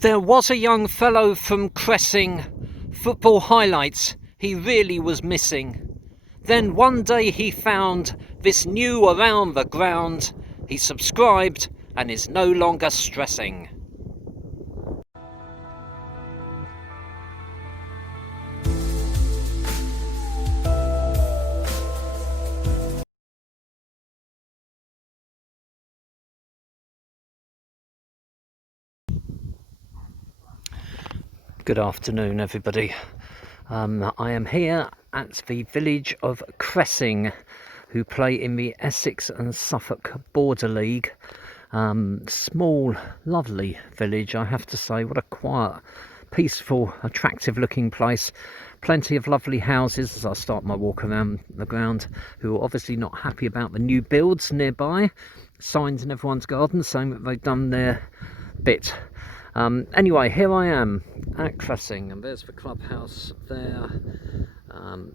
There was a young fellow from Cressing, football highlights he really was missing. Then one day he found this new around the ground. He subscribed and is no longer stressing. Good afternoon, everybody. I am here at the village of Cressing, who play in the Essex and Suffolk Border League. Small, lovely village, I have to say. What a quiet, peaceful, attractive looking place. Plenty of lovely houses as I start my walk around the ground, who are obviously not happy about the new builds nearby. Signs in everyone's garden saying that they've done their bit. Anyway, here I am at Cressing, and there's the clubhouse there.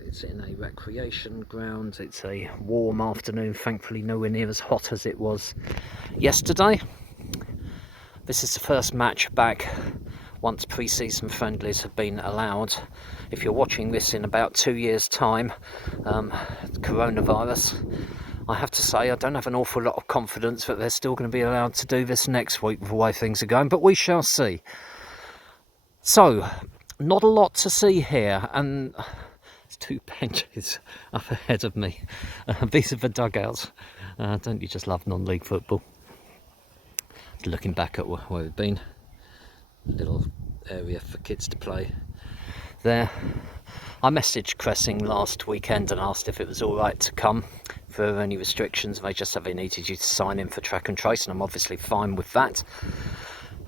It's in a recreation ground. It's a warm afternoon, thankfully nowhere near as hot as it was yesterday. This is the first match back once pre-season friendlies have been allowed. If you're watching this in about 2 years' time, coronavirus, I have to say I don't have an awful lot of confidence that they're still going to be allowed to do this next week with the way things are going, but we shall see. So, not a lot to see here, and there's 2 benches up ahead of me. These are the dugouts. Don't you just love non-league football? Looking back at where we've been, little area for kids to play there. I messaged Cressing last weekend and asked if it was alright to come for any restrictions. They just said they needed you to sign in for track and trace, and I'm obviously fine with that.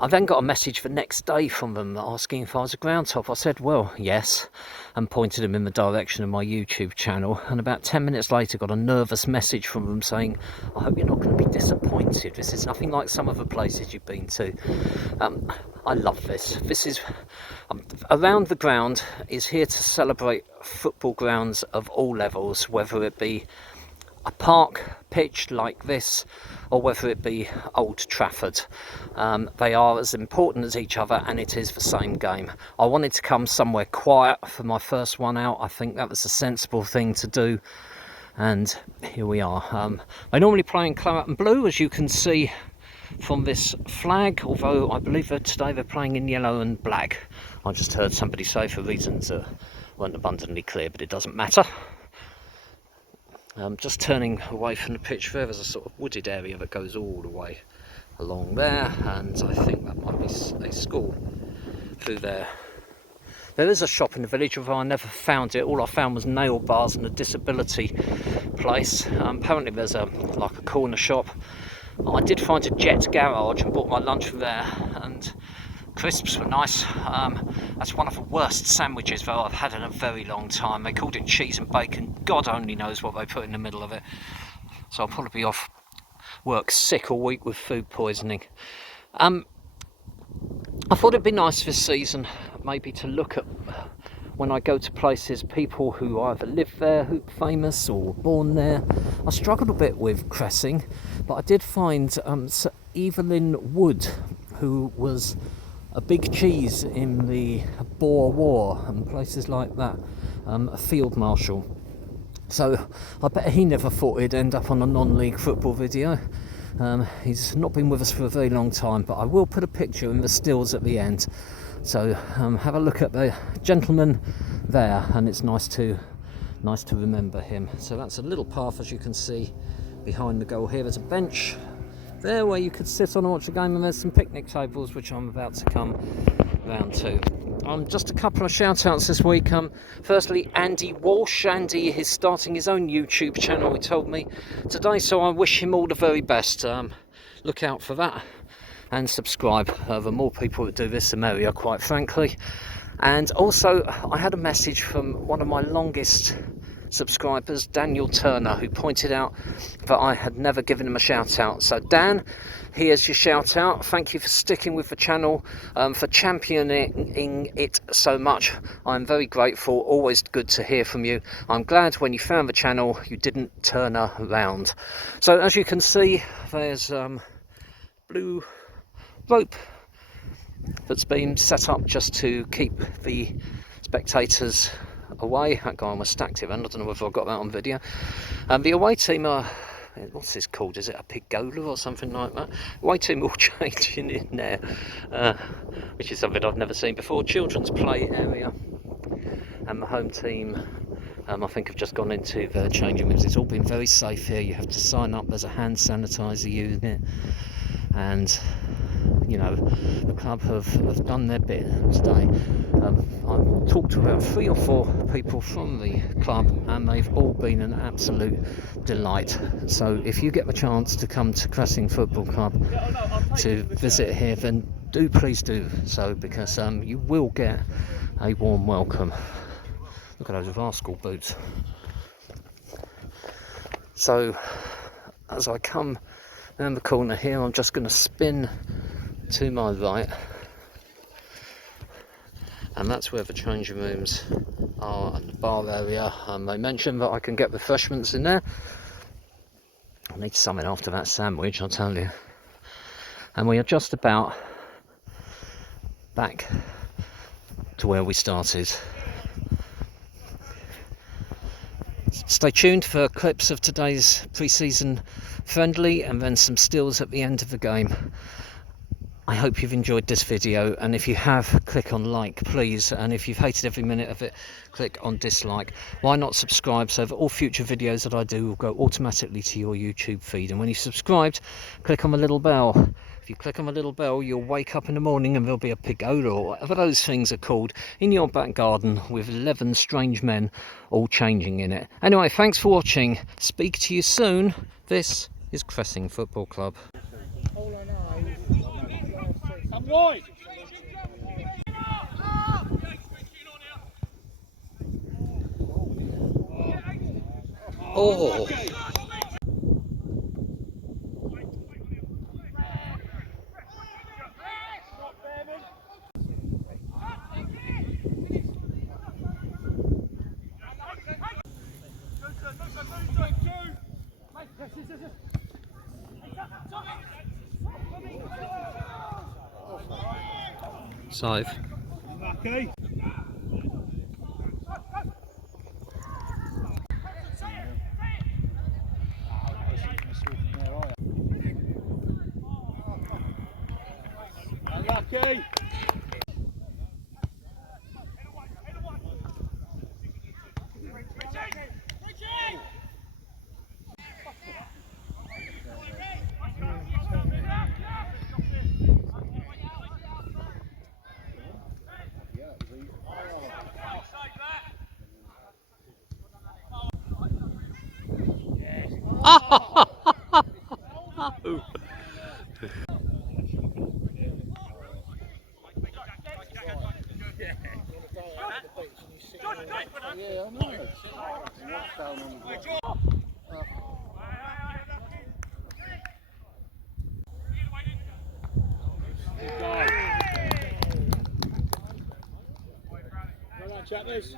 I then got a message the next day from them asking if I was a ground top. I said, well, yes, and pointed them in the direction of my YouTube channel. And about 10 minutes later, got a nervous message from them saying, I hope you're not going to be disappointed. This is nothing like some of the places you've been to. I love this. This is around the ground is here to celebrate football grounds of all levels, whether it be a park pitch like this or whether it be Old Trafford. They are as important as each other, and it is the same game. I wanted to come somewhere quiet for my first one out. I think that was a sensible thing to do, and here we are. They normally play in claret and blue, as you can see from this flag, although I believe that today they're playing in yellow and black. I just heard somebody say for reasons that weren't abundantly clear, but it doesn't matter. Just turning away from the pitch there's a sort of wooded area that goes all the way along there, and I think that might be a school through there. There is a shop in the village, although I never found it. All I found was nail bars and a disability place. Apparently there's a corner shop. I did find a Jet garage and bought my lunch from there, and crisps were nice. That's one of the worst sandwiches though I've had in a very long time. They called it cheese and bacon. God only knows what they put in the middle of it. So I'll probably be off work sick all week with food poisoning. I thought it'd be nice this season maybe to look at, when I go to places, people who either live there, who are famous or born there. I struggled a bit with Cressing, but I did find Sir Evelyn Wood, who was a big cheese in the Boer War and places like that, a field marshal. So I bet he never thought he'd end up on a non-league football video. He's not been with us for a very long time, but I will put a picture in the stills at the end. So have a look at the gentleman there, and it's nice to remember him. So that's a little path, as you can see behind the goal here. There's a bench there where you could sit on and watch a game, and there's some picnic tables which I'm about to come round to. Just a couple of shout outs this week. Firstly, Andy Walsh. Andy is starting his own YouTube channel, he told me today, so I wish him all the very best. Look out for that and subscribe. The more people that do this, the merrier, quite frankly. And also, I had a message from one of my longest subscribers, Daniel Turner, who pointed out that I had never given him a shout out. So Dan, here's your shout out. Thank you for sticking with the channel, for championing it so much. I'm very grateful. Always good to hear from you. I'm glad when you found the channel you didn't turn around. So as you can see, there's blue rope that's been set up just to keep the spectators away. That guy was stacked here, and I don't know whether I got that on video. The away team are, what's this called? Is it a pergola or something like that? Away team all changing in there, which is something I've never seen before. Children's play area, and the home team, I think, have just gone into the changing rooms. It's all been very safe here. You have to sign up. There's a hand sanitizer unit, and you know, the club have done their bit today. I've talked to about 3 or 4 people from the club, and they've all been an absolute delight. So if you get the chance to come to Cressing Football Club to visit here, then please do so, because you will get a warm welcome. Look at those rascal boots. So as I come down the corner here, I'm just going to spin to my right, and that's where the changing rooms are, and the bar area. They mentioned that I can get refreshments in there. I need something after that sandwich, I'll tell you. And we are just about back to where we started. Stay tuned for clips of today's pre-season friendly, and then some stills at the end of the game. I hope you've enjoyed this video, and if you have, click on like please, and if you've hated every minute of it, click on dislike. Why not subscribe so that all future videos that I do will go automatically to your YouTube feed? And when you've subscribed, click on the little bell. If you click on the little bell, you'll wake up in the morning and there'll be a pergola, or whatever those things are called, in your back garden with 11 strange men all changing in it. Anyway, thanks for watching. Speak to you soon. This is Cressing Football Club. Right. Oh. Save. Okay. Unlucky. Yeah, I know. Well done, chappers.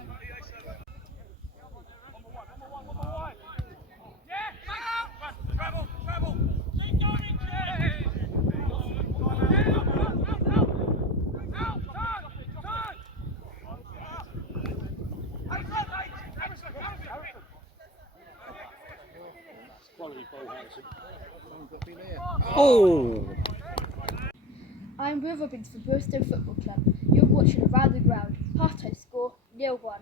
Oh! I'm with Robbins for Bristol Football Club. You're watching Around the Ground. Half-time score 0-1.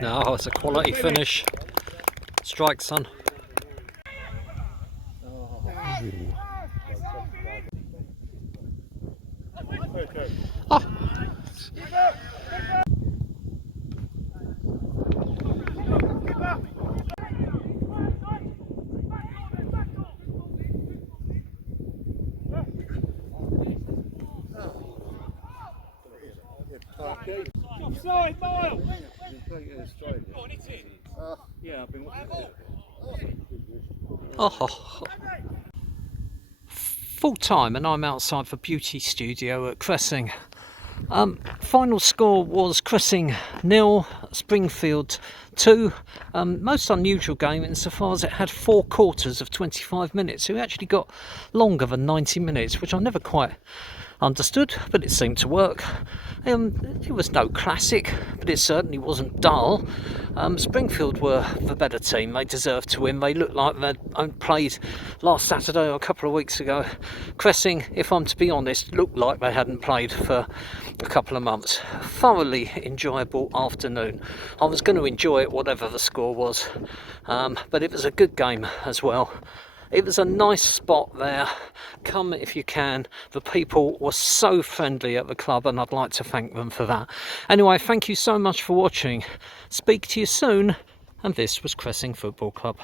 No, it's a quality finish. Strike, son. Oh. Offside, Miles! Yeah, I've been watching it. Oh. Full time, and I'm outside the beauty studio at Cressing. Final score was Cressing 0, Springfield 2. Most unusual game insofar as it had 4 quarters of 25 minutes. So we actually got longer than 90 minutes, which I never quite understood, but it seemed to work. It was no classic, but it certainly wasn't dull. Springfield were the better team. They deserved to win. They looked like they'd played last Saturday or a couple of weeks ago. Cressing, if I'm to be honest, looked like they hadn't played for a couple of months. Thoroughly enjoyable afternoon. I was going to enjoy it whatever the score was, but it was a good game as well. It was a nice spot there. Come if you can. The people were so friendly at the club, and I'd like to thank them for that. Anyway, thank you so much for watching. Speak to you soon. And this was Cressing Football Club.